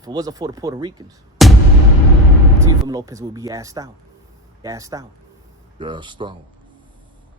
If it wasn't for the Puerto Ricans, Teofimo Lopez would be asked out. Gassed out.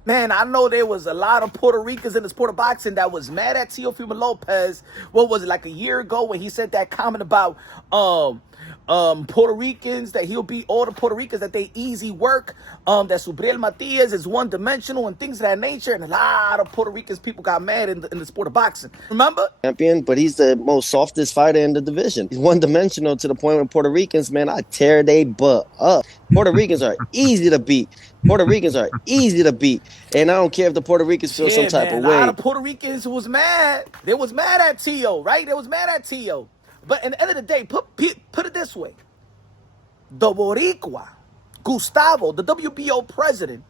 Man, I know there was a lot of Puerto Ricans in the sport of boxing that was mad at Teofimo Lopez. What was it, like a year ago, when he said that comment about Puerto Ricans, that he'll beat all the Puerto Ricans, that they easy work, that Subriel Matias is one-dimensional and things of that nature, and a lot of Puerto Ricans people got mad in the sport of boxing. Remember? Champion, but he's the most softest fighter in the division. He's one-dimensional to the point where Puerto Ricans, man, I tear they butt up. Puerto Ricans are easy to beat. Puerto Ricans are easy to beat. And I don't care if the Puerto Ricans feel some type of way. A lot of Puerto Ricans was mad. They was mad at Tio, right? They was mad at Tio. But at the end of the day, put it this way. The Boricua, Gustavo, the WBO president,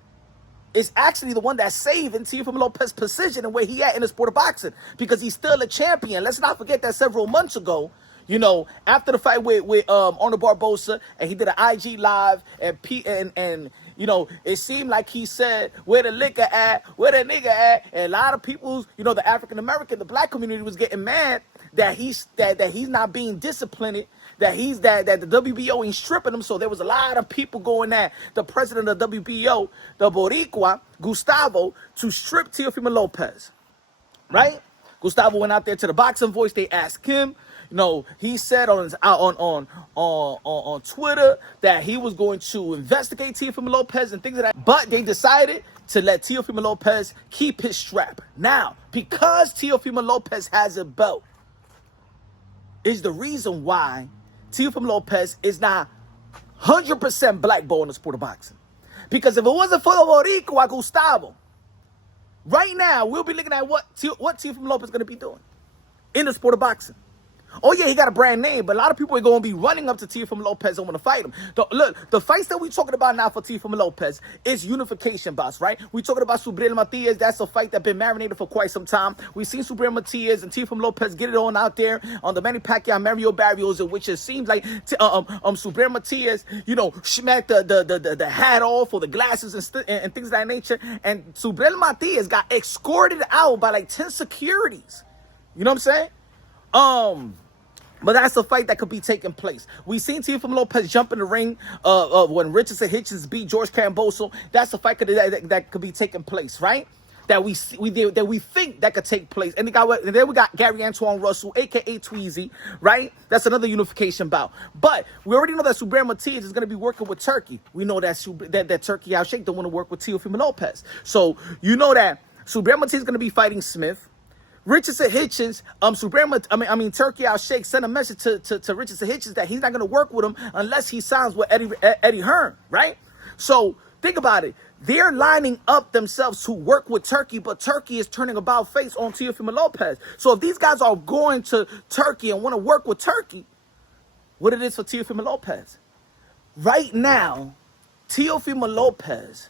is actually the one that's saving Teofimo Lopez's position and where he at in the sport of boxing, because he's still a champion. Let's not forget that several months ago, you know, after the fight with Arnold Barbosa, and he did an IG live, and you know, it seemed like he said, where the liquor at, where the nigga at, and a lot of people, you know, the African American, the black community was getting mad that he's not being disciplined, that the WBO ain't stripping him. So there was a lot of people going at the president of the WBO, the Boricua, Gustavo, to strip Teofimo Lopez, right? Gustavo went out there to the Boxing Voice. They asked him. You know, he said on Twitter that he was going to investigate Teofimo Lopez and things like that. But they decided to let Teofimo Lopez keep his strap. Now, because Teofimo Lopez has a belt, is the reason why Teofimo Lopez is not 100% blackballed in the sport of boxing. Because if it wasn't for the Boricua Gustavo, right now we'll be looking at what Teofimo Lopez is going to be doing in the sport of boxing. Oh, yeah, he got a brand name, but a lot of people are going to be running up to Teofimo Lopez and want to fight him. Look, the fights that we're talking about now for Teofimo Lopez is unification bouts, right? We're talking about Subriel Matias. That's a fight that's been marinated for quite some time. We've seen Subriel Matias and Teofimo Lopez get it on out there on the Manny Pacquiao Mario Barrios, in which it seems like Subriel Matias, you know, smacked the hat off, or the glasses and things of that nature. And Subriel Matias got escorted out by like 10 securities. You know what I'm saying? But that's a fight that could be taking place. We've seen Teofimo Lopez jump in the ring when Richardson Hitchens beat George Camboso. That's a fight that could be taking place, right? That we think that could take place. And then we got Gary Antoine Russell, a.k.a. Tweezy, right? That's another unification bout. But we already know that Subriel Matias is going to be working with Turki. We know that Turki Alalshikh don't want to work with Teofimo Lopez. So you know that Subriel Matias is going to be fighting Smith. Richardson Hitchens, Turki Alalshikh sent a message to Richardson Hitchens that he's not going to work with him unless he signs with Eddie Hearn, right? So think about it. They're lining up themselves to work with Turki, but Turki is turning about face on Teofimo Lopez. So if these guys are going to Turki and want to work with Turki, what it is for Teofimo Lopez? Right now, Teofimo Lopez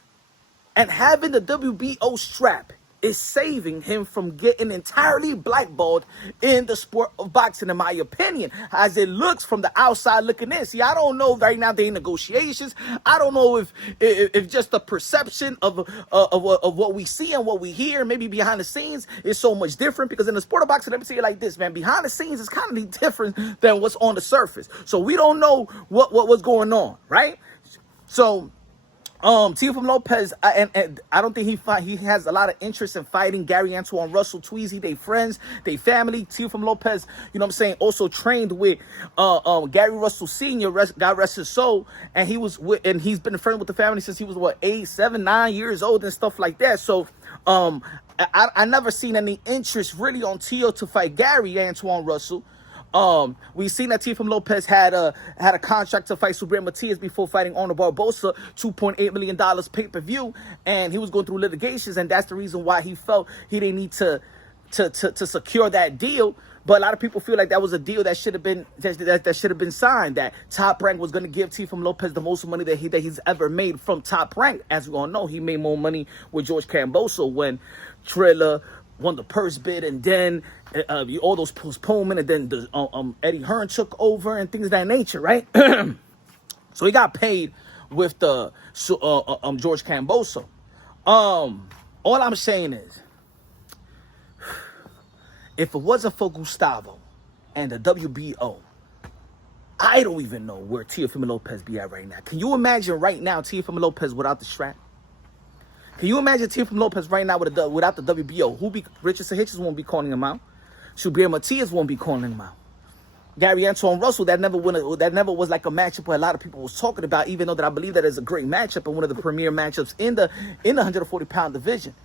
and having the WBO strap is saving him from getting entirely blackballed in the sport of boxing, in my opinion, as it looks from the outside looking in. See, I don't know right now, they're in negotiations. I don't know if just the perception of what we see and what we hear, maybe behind the scenes, is so much different. Because in the sport of boxing, let me say it like this, man, behind the scenes is kind of different than what's on the surface. So we don't know what's going on, right? So Teofimo Lopez, and I don't think he has a lot of interest in fighting Gary Antoine Russell, Tweezy. They friends, they family. Teofimo Lopez, you know what I'm saying, also trained with Gary Russell Sr., God rest his soul, and he's been a friend with the family since he was 8, 7, 9 years old and stuff like that. So I never seen any interest really on Teo to fight Gary Antoine Russell. We've seen that Teofimo Lopez had a contract to fight Subriel Matias before fighting Arnold Barbosa, $2.8 million pay-per-view, and he was going through litigations, and that's the reason why he felt he didn't need to secure that deal. But a lot of people feel like that was a deal that should have been signed. That Top Rank was going to give Teofimo Lopez the most money that he's ever made from Top Rank. As we all know, he made more money with George Camboso when Triller won the purse bid, and then all those postponement, and then Eddie Hearn took over and things of that nature, right? So he got paid with the George Camboso. All I'm saying is, if it wasn't for Gustavo and the WBO, I don't even know where Teofimo Lopez be at right now. Can you imagine right now Teofimo Lopez without the strap? Can you imagine Teofimo Lopez right now without the WBO? Who be Richardson Hitchens won't be calling him out. Shubier Matias won't be calling him out. Gary Antoine Russell, that never was like a matchup where a lot of people was talking about, even though that I believe that is a great matchup and one of the premier matchups in the 140-pound division.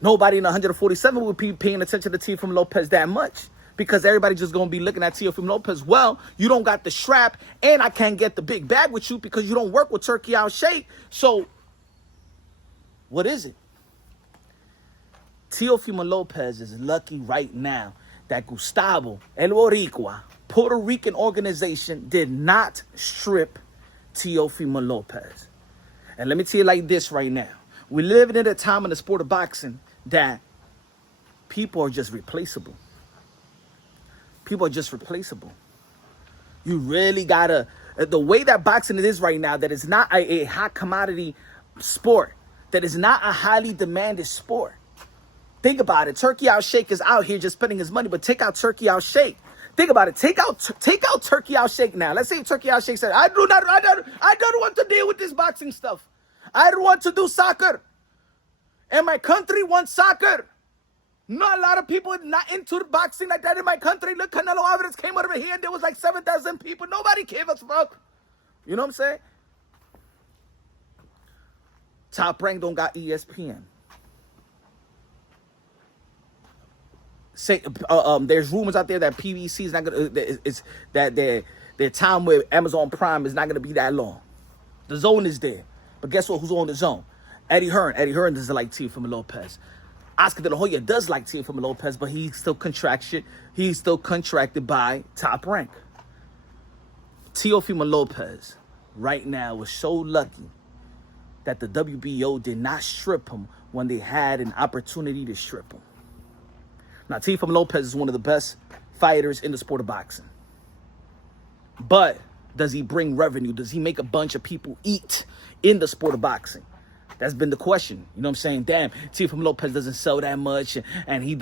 Nobody in 147 would be paying attention to Teofimo Lopez that much, because everybody just gonna be looking at Teofimo Lopez. Well, you don't got the strap, and I can't get the big bag with you because you don't work with Turki Alalshikh. So, what is it? Teofimo Lopez is lucky right now that Gustavo El Boricua, Puerto Rican organization, did not strip Teofimo Lopez. And let me tell you like this right now. We're living in a time in the sport of boxing that people are just replaceable. People are just replaceable. You really gotta, the way that boxing is right now, that is not a hot commodity sport, that is not a highly demanded sport. Think about it. Turki Alalshikh is out here just spending his money, but take out Turki Alalshikh. Think about it. Take out Turki Alalshikh now. Let's say Turki Alalshikh said, I don't want to deal with this boxing stuff. I don't want to do soccer. And my country wants soccer. Not a lot of people not into the boxing like that in my country. Look, Canelo Alvarez came over here and there was like 7,000 people. Nobody gave a fuck. You know what I'm saying? Top Rank don't got ESPN. Say, there's rumors out there that PVC is not gonna. It's that their time with Amazon Prime is not gonna be that long. The Zone is there, but guess what? Who's on the Zone? Eddie Hearn. Eddie Hearn doesn't like Teofimo Lopez. Oscar De La Hoya does like Teofimo Lopez, but he's still contracted by Top Rank. Teofimo Lopez right now was so lucky that the WBO did not strip him when they had an opportunity to strip him. Now, Teofimo Lopez is one of the best fighters in the sport of boxing. But does he bring revenue? Does he make a bunch of people eat in the sport of boxing? That's been the question. You know what I'm saying? Damn, Teofimo Lopez doesn't sell that much, and he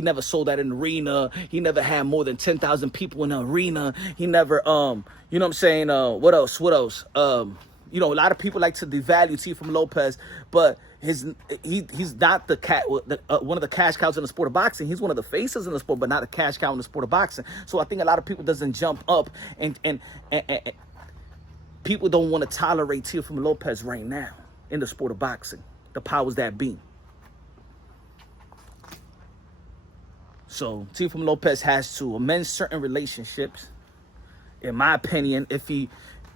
never sold at an arena. He never had more than 10,000 people in an arena. He never, you know what I'm saying? What else? You know, a lot of people like to devalue Teofimo Lopez, but he's not one of the cash cows in the sport of boxing. He's one of the faces in the sport, but not a cash cow in the sport of boxing. So I think a lot of people doesn't jump up, and people don't want to tolerate Teofimo Lopez right now in the sport of boxing. The powers that be. So Teofimo Lopez has to amend certain relationships, in my opinion, if he,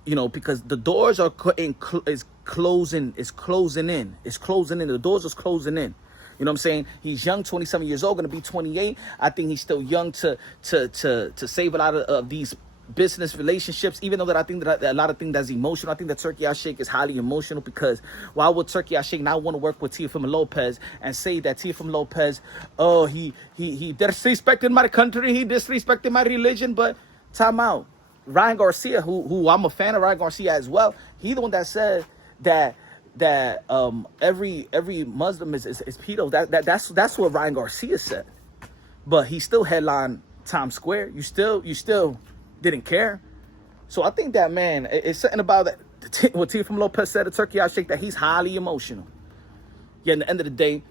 you know, because the doors are closing in. The doors is closing in. You know what I'm saying? He's young, 27 years old, going to be 28. I think he's still young to save a lot of these business relationships, even though that I think that a lot of things that's emotional. I think that Turki Alalshikh is highly emotional, because why would Turki Alalshikh not want to work with Teofimo Lopez and say that Teofimo Lopez, oh, he disrespected my country, he disrespected my religion? But time out. Ryan Garcia, who I'm a fan of Ryan Garcia as well, he the one that said that every Muslim is pedo. That's what Ryan Garcia said. But he still headlined Times Square. You still didn't care. So I think that, man, it's something about that. What Teofimo Lopez said to Turki Alalshikh, that he's highly emotional. Yeah, at the end of the day,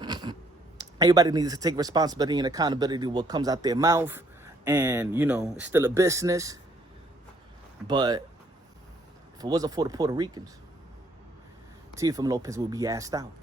everybody needs to take responsibility and accountability to what comes out their mouth. And, you know, it's still a business. But if it wasn't for the Puerto Ricans, Teofimo Lopez would be asked out.